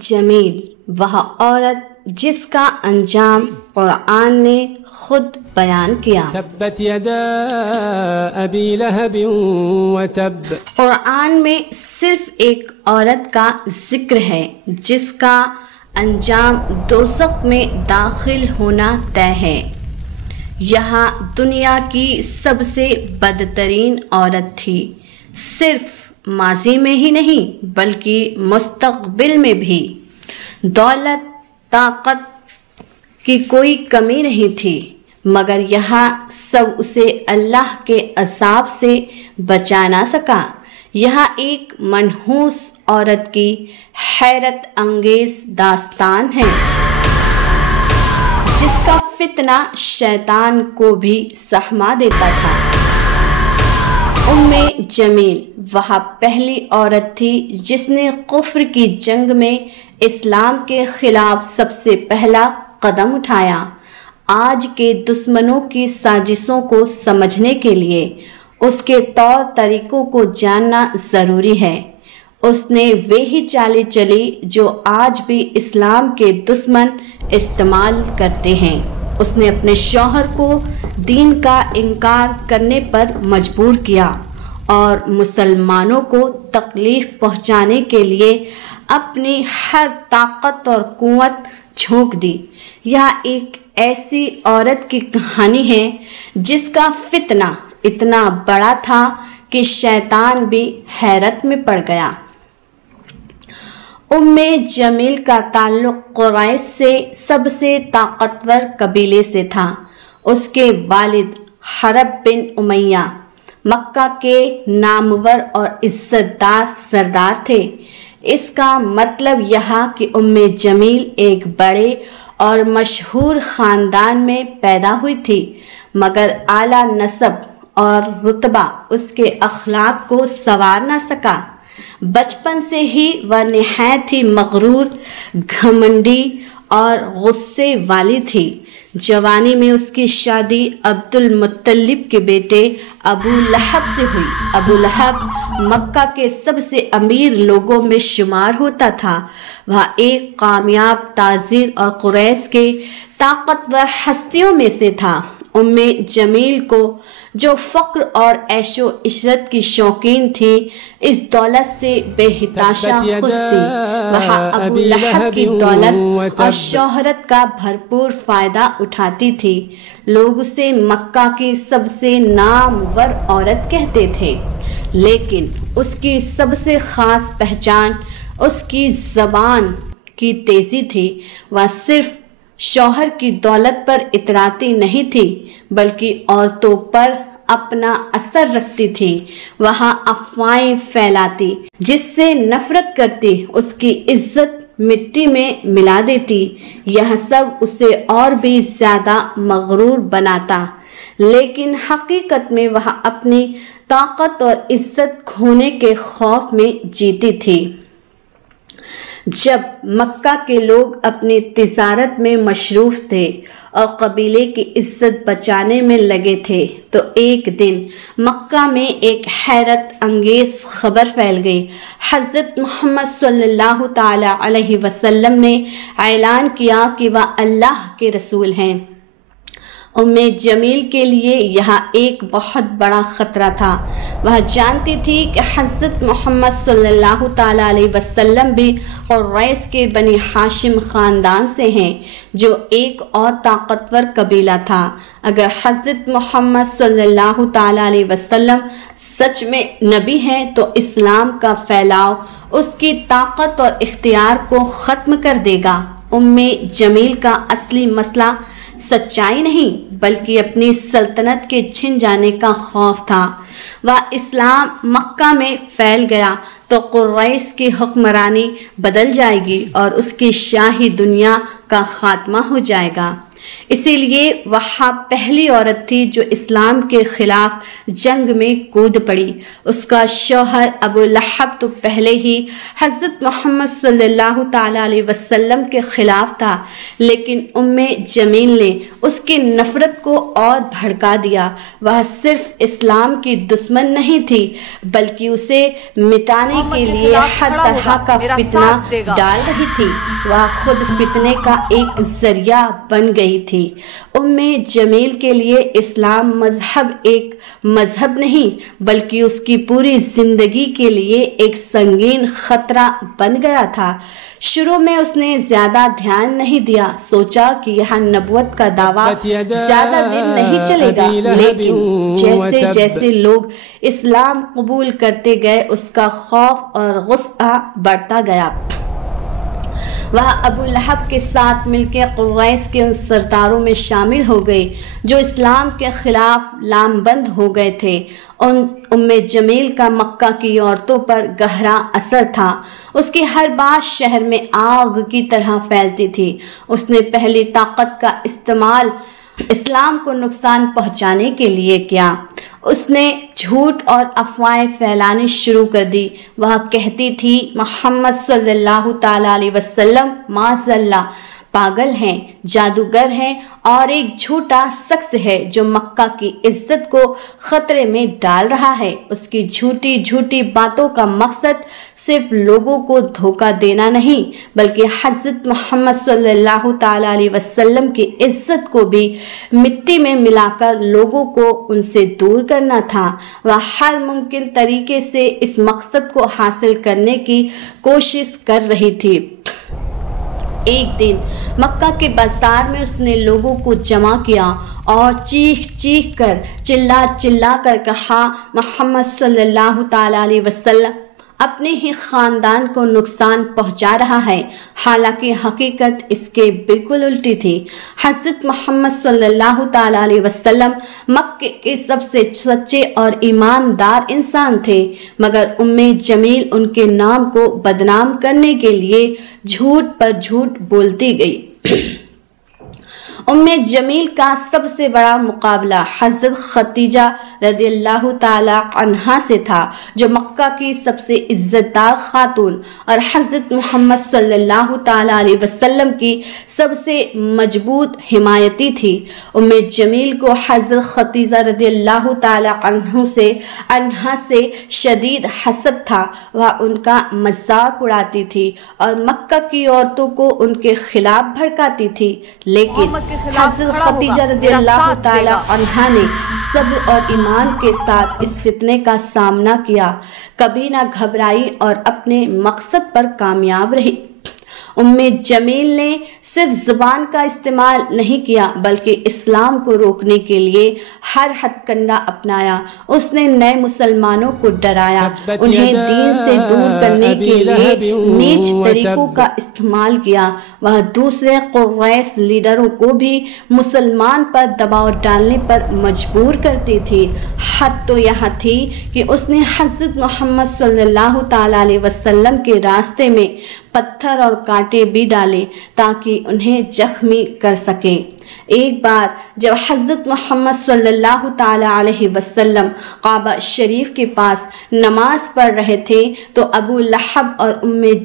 جمیل وہ عورت جس کا انجام قرآن نے خود بیان کیا۔ تبت یدا ابی لہب وتب، قرآن میں صرف ایک عورت کا ذکر ہے جس کا انجام دوزخ میں داخل ہونا طے ہے۔ یہاں دنیا کی سب سے بدترین عورت تھی، صرف ماضی میں ہی نہیں بلکہ مستقبل میں بھی۔ دولت طاقت کی کوئی کمی نہیں تھی، مگر یہاں سب اسے اللہ کے عذاب سے بچا نہ سکا۔ یہاں ایک منحوس عورت کی حیرت انگیز داستان ہے جس کا فتنہ شیطان کو بھی سہما دیتا تھا۔ جمیل وہ پہلی عورت تھی جس نے کفر کی جنگ میں اسلام کے خلاف سب سے پہلا قدم اٹھایا۔ آج کے دشمنوں کی سازشوں کو سمجھنے کے لیے اس کے طور طریقوں کو جاننا ضروری ہے۔ اس نے وہی چالیں چلی جو آج بھی اسلام کے دشمن استعمال کرتے ہیں۔ اس نے اپنے شوہر کو دین کا انکار کرنے پر مجبور کیا اور مسلمانوں کو تکلیف پہنچانے کے لیے اپنی ہر طاقت اور قوت جھونک دی۔ یہ ایک ایسی عورت کی کہانی ہے جس کا فتنہ اتنا بڑا تھا کہ شیطان بھی حیرت میں پڑ گیا۔ جمیل کا تعلق قریش سے سب سے طاقتور قبیلے سے تھا۔ اس کے والد حرب بن امیہ مکہ کے نامور اور عزت دار سردار تھے۔ اس کا مطلب یہ کہ جمیل ایک بڑے اور مشہور خاندان میں پیدا ہوئی تھی، مگر اعلیٰ نسب اور رتبہ اس کے اخلاق کو سنوار نہ سکا۔ بچپن سے ہی وہ نہایت ہی مغرور، گھمنڈی اور غصے والی تھی۔ جوانی میں اس کی شادی عبد المطلب کے بیٹے ابو لہب سے ہوئی۔ ابو لہب مکہ کے سب سے امیر لوگوں میں شمار ہوتا تھا۔ وہ ایک کامیاب تاجر اور قریش کے طاقتور ہستیوں میں سے تھا۔ جمیل کو جو فقر اور عیش و عشرت کی شوقین تھی، اس دولت سے بے حتاشا خوش تھی۔ وہ ابو لہب کی دولت اور شہرت کا بھرپور فائدہ اٹھاتی تھی۔ لوگ اسے مکہ کی سب سے نامور عورت کہتے تھے، لیکن اس کی سب سے خاص پہچان اس کی زبان کی تیزی تھی۔ وہ صرف شوہر کی دولت پر اتراتی نہیں تھی بلکہ عورتوں پر اپنا اثر رکھتی تھی۔ وہ افواہیں پھیلاتی، جس سے نفرت کرتی، اس کی عزت مٹی میں ملا دیتی۔ یہ سب اسے اور بھی زیادہ مغرور بناتا، لیکن حقیقت میں وہ اپنی طاقت اور عزت کھونے کے خوف میں جیتی تھی۔ جب مکہ کے لوگ اپنی تجارت میں مصروف تھے اور قبیلے کی عزت بچانے میں لگے تھے تو ایک دن مکہ میں ایک حیرت انگیز خبر پھیل گئی۔ حضرت محمد صلی اللہ تعالی علیہ وسلم نے اعلان کیا کہ وہ اللہ کے رسول ہیں۔ جمیل کے لیے یہاں ایک بہت بڑا خطرہ تھا۔ وہ جانتی تھی کہ حضرت محمد صلی اللہ تعالی علیہ وسلم بھی قریش کے بنی ہاشم خاندان سے ہیں، جو ایک اور طاقتور قبیلہ تھا۔ اگر حضرت محمد صلی اللہ تعالی علیہ وسلم سچ میں نبی ہیں تو اسلام کا پھیلاؤ اس کی طاقت اور اختیار کو ختم کر دے گا۔ جمیل کا اصلی مسئلہ سچائی نہیں بلکہ اپنی سلطنت کے چھن جانے کا خوف تھا۔ وہ اسلام مکہ میں پھیل گیا تو قریش کی حکمرانی بدل جائے گی اور اس کی شاہی دنیا کا خاتمہ ہو جائے گا۔ اسی لیے وہاں پہلی عورت تھی جو اسلام کے خلاف جنگ میں کود پڑی۔ اس کا شوہر ابو لہب تو پہلے ہی حضرت محمد صلی اللہ تعالی علیہ وسلم کے خلاف تھا، لیکن جمیل نے اس کی نفرت کو اور بھڑکا دیا۔ وہ صرف اسلام کی دشمن نہیں تھی بلکہ اسے مٹانے کے لیے ہر طرح کا فتنہ ڈال رہی تھی۔ وہ خود فتنے کا ایک ذریعہ بن گئی تھی۔ جمیل کے لیے اسلام مذہب ایک مذہب نہیں بلکہ اس کی پوری زندگی کے لیے ایک سنگین خطرہ بن گیا تھا۔ شروع میں اس نے زیادہ دھیان نہیں دیا، سوچا کہ یہاں نبوت کا دعویٰ زیادہ دن نہیں چلے گا، لیکن جیسے جیسے لوگ اسلام قبول کرتے گئے اس کا خوف اور غصہ بڑھتا گیا۔ وہ ابو لہب کے ساتھ مل کے قریش کے ان سرداروں میں شامل ہو گئی جو اسلام کے خلاف لامبند ہو گئے تھے۔ جمیل کا مکہ کی عورتوں پر گہرا اثر تھا۔ اس کی ہر بات شہر میں آگ کی طرح پھیلتی تھی۔ اس نے پہلی طاقت کا استعمال اسلام کو نقصان پہنچانے کے لیے کیا۔ اس نے جھوٹ اور افواہیں پھیلانی شروع کر دی۔ وہ کہتی تھی محمد صلی اللہ تعالی علیہ وسلم معاذ اللہ پاگل ہیں، جادوگر ہیں اور ایک جھوٹا شخص ہے جو مکہ کی عزت کو خطرے میں ڈال رہا ہے۔ اس کی جھوٹی باتوں کا مقصد صرف لوگوں کو دھوکہ دینا نہیں بلکہ حضرت محمد صلی اللہ تعالی علیہ وسلم کی عزت کو بھی مٹی میں ملا کر لوگوں کو ان سے دور کرنا تھا۔ وہ ہر ممکن طریقے سے اس مقصد کو حاصل کرنے کی کوشش کر رہی تھی۔ ایک دن مکہ کے بازار میں اس نے لوگوں کو جمع کیا اور چیخ کر چلا کر کہا محمد صلی اللہ تعالی علیہ وسلم اپنے ہی خاندان کو نقصان پہنچا رہا ہے، حالانکہ حقیقت اس کے بالکل الٹی تھی۔ حضرت محمد صلی اللہ تعالی علیہ وسلم مکے کے سب سے سچے اور ایماندار انسان تھے، مگر جمیل ان کے نام کو بدنام کرنے کے لیے جھوٹ پر جھوٹ بولتی گئی۔ جمیل کا سب سے بڑا مقابلہ حضرت خدیجہ رضی اللہ تعالی عنہا سے تھا، جو مکہ کی سب سے عزت دار خاتون اور حضرت محمد صلی اللہ تعالی علیہ وسلم کی سب سے مضبوط حمایتی تھی۔ جمیل کو حضرت خدیجہ رضی اللہ تعالی عنہا سے شدید حسد تھا۔ وہ ان کا مذاق اڑاتی تھی اور مکہ کی عورتوں کو ان کے خلاف بھڑکاتی تھی، لیکن حضرت خدیجہ رضی اللہ تعالی عنہا نے صبر اور ایمان کے ساتھ اس فتنے کا سامنا کیا، کبھی نہ گھبرائی اور اپنے مقصد پر کامیاب رہی۔ جمیل نے صرف زبان کا استعمال نہیں کیا بلکہ اسلام کو روکنے کے لیے ہر ہتھ کنڈا اپنایا۔ اس نے نئے مسلمانوں کو ڈرایا، انہیں دین سے دور کرنے کے لیے نیچ طریقوں کا استعمال کیا۔ وہ دوسرے قریش لیڈروں کو بھی مسلمان پر دباؤ ڈالنے پر مجبور کرتی تھی۔ حد تو یہاں تھی کہ اس نے حضرت محمد صلی اللہ تعالی علیہ وسلم کے راستے میں پتھر اور کانٹے بھی ڈالے تاکہ انہیں زخمی کر سکیں۔ ایک بار جب حضرت محمد صلی اللہ تعالی علیہ وسلم کعبہ شریف کے پاس نماز پڑھ رہے تھے تو ابو لہب اور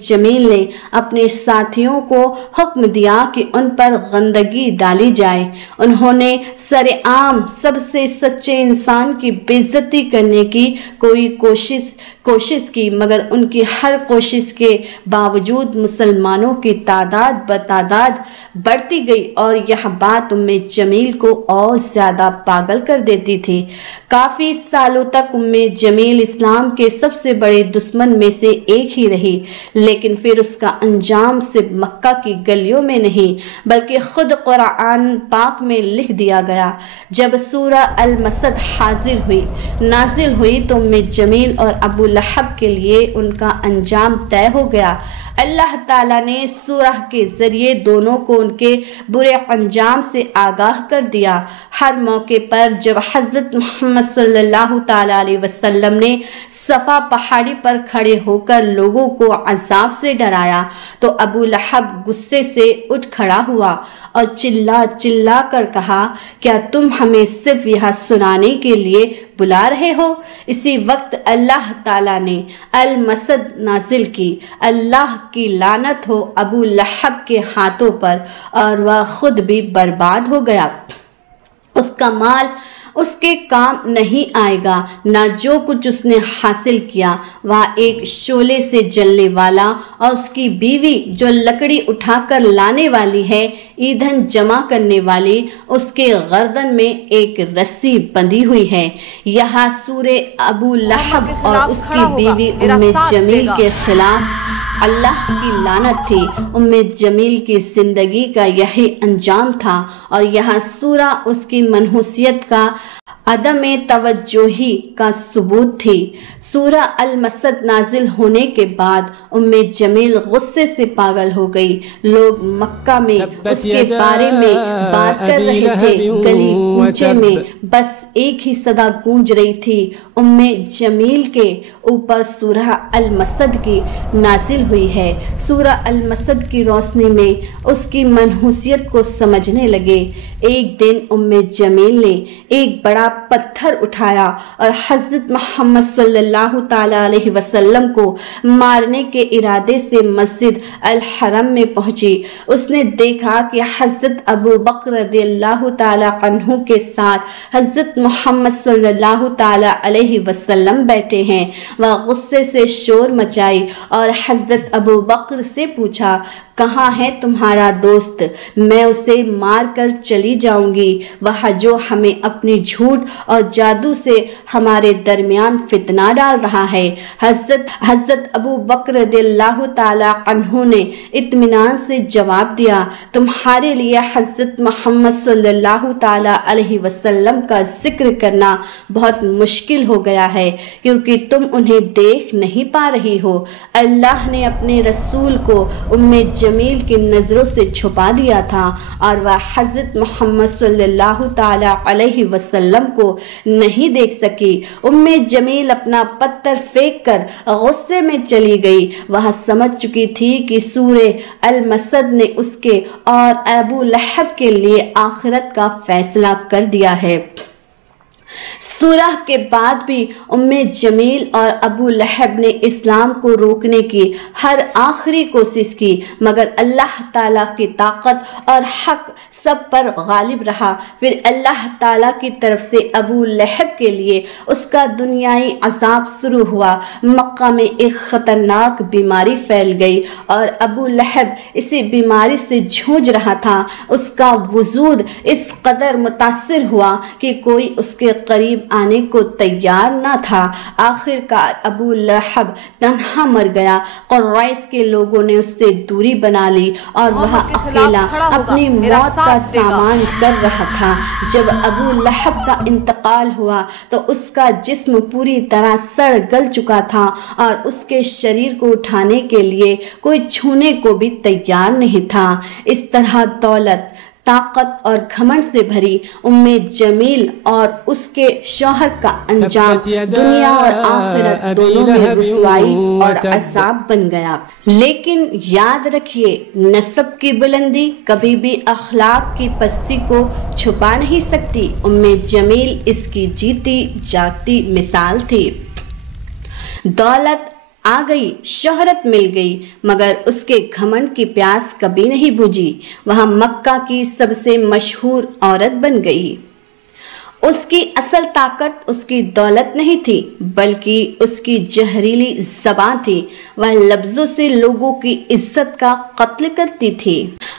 جمیل نے اپنے ساتھیوں کو حکم دیا کہ ان پر گندگی ڈالی جائے۔ انہوں نے سر عام سب سے سچے انسان کی بے عزتی کرنے کی کوئی کوشش کی، مگر ان کی ہر کوشش کے باوجود مسلمانوں کی تعداد بتعداد بڑھتی گئی اور یہ بات جمیل کو اور زیادہ پاگل کر دیتی تھی۔ کافی سالوں تک جمیل اسلام کے سب سے بڑے دشمن میں سے ایک ہی رہی، لیکن پھر اس کا انجام صرف مکہ کی گلیوں میں نہیں بلکہ خود قرآن پاک میں لکھ دیا گیا۔ جب سورہ المسد نازل ہوئی تو جمیل اور ابو لہب کے لیے ان کا انجام طے ہو گیا۔ اللہ تعالیٰ نے سورہ کے ذریعے دونوں کو ان کے برے انجام سے آگاہ کر دیا۔ ہر موقع پر جب حضرت محمد صلی اللہ تعالیٰ علیہ وسلم نے صفا پہاڑی پر کھڑے ہو کر لوگوں کو عذاب سے ڈرایا تو ابو لہب غصے سے اٹھ کھڑا ہوا اور چلا چلا کر کہا، کیا تم ہمیں صرف یہ سنانے کے لیے بلا رہے ہو؟ اسی وقت اللہ تعالیٰ نے المسد نازل کی، اللہ کی لعنت ہو ابو لہب کے ہاتھوں پر، اور وہ خود بھی برباد ہو گیا۔ اس کا مال اس کے کام نہیں آئے گا، نہ جو کچھ اس نے حاصل کیا۔ وہ ایک شعلے سے جلنے والا اور اس کی بیوی جو لکڑی اٹھا کر لانے والی ہے، ایندھن جمع کرنے والی، اس کے گردن میں ایک رسی بندھی ہوئی ہے۔ یہاں سورہ ابو لہب اور اس کی بیوی ام جمیل کے خلاف اللہ کی لعنت تھی۔ ام جمیل کی زندگی کا یہی انجام تھا، اور یہاں سورہ اس کی منحوسیت کا عدم توجہی کا ثبوت تھی۔ سورہ المسد نازل ہونے کے بعد ام جمیل غصے سے پاگل ہو گئی۔ لوگ مکہ میں اس کے بارے میں بات کر رہے تھے، گلی کوچے میں بس ایک ہی صدا گونج رہی تھی، ام جمیل کے اوپر سورہ المسد کی نازل ہوئی ہے۔ سورہ المسد کی روشنی میں اس کی منحوسیت کو سمجھنے لگے۔ ایک دن ام جمیل نے ایک بڑا پتھر اٹھایا اور حضرت محمد صلی اللہ تعالیٰ علیہ وسلم کو مارنے کے ارادے سے مسجد الحرم میں پہنچی۔ اس نے دیکھا کہ حضرت ابو بکر رضی اللہ تعالیٰ عنہ کے ساتھ حضرت محمد صلی اللہ تعالیٰ علیہ وسلم بیٹھے ہیں۔ وہ غصے سے شور مچائی اور حضرت ابو بکر سے پوچھا، کہاں ہے تمہارا دوست؟ میں اسے مار کر چلی جاؤں گی، وہ جو ہمیں اپنی جھوٹ اور جادو سے ہمارے درمیان فتنہ ڈال رہا ہے۔ حضرت ابو بکر رضی اللہ تعالیٰ عنہ نے اطمینان سے جواب دیا، تمہارے لیے حضرت محمد صلی اللہ تعالیٰ علیہ وسلم کا ذکر کرنا بہت مشکل ہو گیا ہے، کیونکہ تم انہیں دیکھ نہیں پا رہی ہو۔ اللہ نے اپنے رسول کو ام جمیل کی نظروں سے چھپا دیا تھا، اور وہ حضرت محمد صلی اللہ تعالیٰ علیہ وسلم کو نہیں دیکھ سکی۔ ام جمیل اپنا پتھر پھینک کر غصے میں چلی گئی۔ وہ سمجھ چکی تھی کہ سورہ المسد نے اس کے اور ابو لہب کے لیے آخرت کا فیصلہ کر دیا ہے۔ سورہ کے بعد بھی ام جمیل اور ابو لہب نے اسلام کو روکنے کی ہر آخری کوشش کی، مگر اللہ تعالیٰ کی طاقت اور حق سب پر غالب رہا۔ پھر اللہ تعالیٰ کی طرف سے ابو لہب کے لیے اس کا دنیائی عذاب شروع ہوا۔ مکہ میں ایک خطرناک بیماری پھیل گئی اور ابو لہب اسی بیماری سے جھوج رہا تھا۔ اس کا وجود اس قدر متاثر ہوا کہ کوئی اس کے قریب آنے کو تیار نہ تھا۔ آخر کار ابو لہب تنہا مر گیا۔ قریش کے لوگوں نے اس سے دوری بنا لی اور وہ اکیلا اپنی موت کا سامان کر رہا تھا۔ جب ابو لہب کا انتقال ہوا تو اس کا جسم پوری طرح سڑ گل چکا تھا اور اس کے شریر کو اٹھانے کے لیے کوئی چھونے کو بھی تیار نہیں تھا۔ اس طرح دولت، طاقت اور گھمنڈ سے بھری ام جمیل اور اس کے شوہر کا انجام دنیا اور آخرت دونوں میں رسوائی اور عذاب بن گیا۔ لیکن یاد رکھیے، نسب کی بلندی کبھی بھی اخلاق کی پستی کو چھپا نہیں سکتی۔ ام جمیل اس کی جیتی جاگتی مثال تھی۔ دولت آ گئی، شہرت مل گئی، مگر اس کے گھمنڈ کی پیاس کبھی نہیں بجھی۔ وہ مکہ کی سب سے مشہور عورت بن گئی۔ اس کی اصل طاقت اس کی دولت نہیں تھی، بلکہ اس کی زہریلی زبان تھی۔ وہ لفظوں سے لوگوں کی عزت کا قتل کرتی تھی۔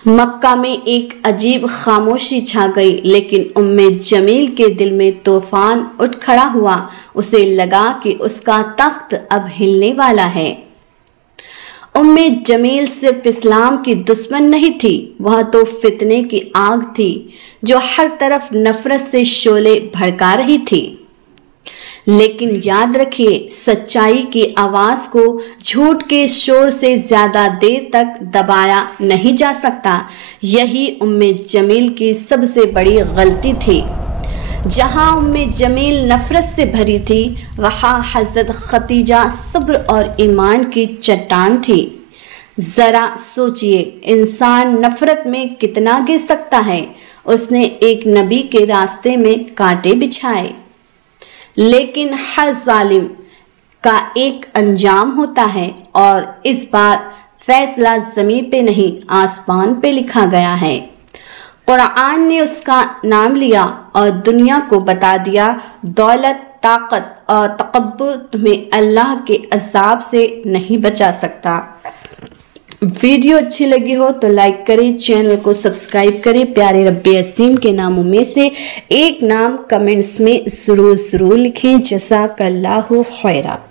مکہ میں ایک عجیب خاموشی چھا گئی، لیکن ام جمیل کے دل میں طوفان اٹھ کھڑا ہوا۔ اسے لگا کہ اس کا تخت اب ہلنے والا ہے۔ ام جمیل صرف اسلام کی دشمن نہیں تھی، وہ تو فتنے کی آگ تھی جو ہر طرف نفرت سے شعلے بھڑکا رہی تھی۔ لیکن یاد رکھیے سچائی کی آواز کو جھوٹ کے شور سے زیادہ دیر تک دبایا نہیں جا سکتا۔ یہی ام جمیل کی سب سے بڑی غلطی تھی۔ جہاں ام جمیل نفرت سے بھری تھی وہاں حضرت ختیجہ صبر اور ایمان کی چٹان تھی۔ ذرا سوچئے انسان نفرت میں کتنا گر سکتا ہے۔ اس نے ایک نبی کے راستے میں کانٹے بچھائے۔ لیکن ہر ظالم کا ایک انجام ہوتا ہے اور اس بار فیصلہ زمین پہ نہیں آسمان پہ لکھا گیا ہے۔ قرآن نے اس کا نام لیا اور دنیا کو بتا دیا دولت، طاقت اور تکبر تمہیں اللہ کے عذاب سے نہیں بچا سکتا۔ ویڈیو اچھی لگی ہو تو لائک کریں، چینل کو سبسکرائب کریں، پیارے رب عظیم کے ناموں میں سے ایک نام کمنٹس میں ضرور لکھیں۔ جزاک اللہ خیرہ۔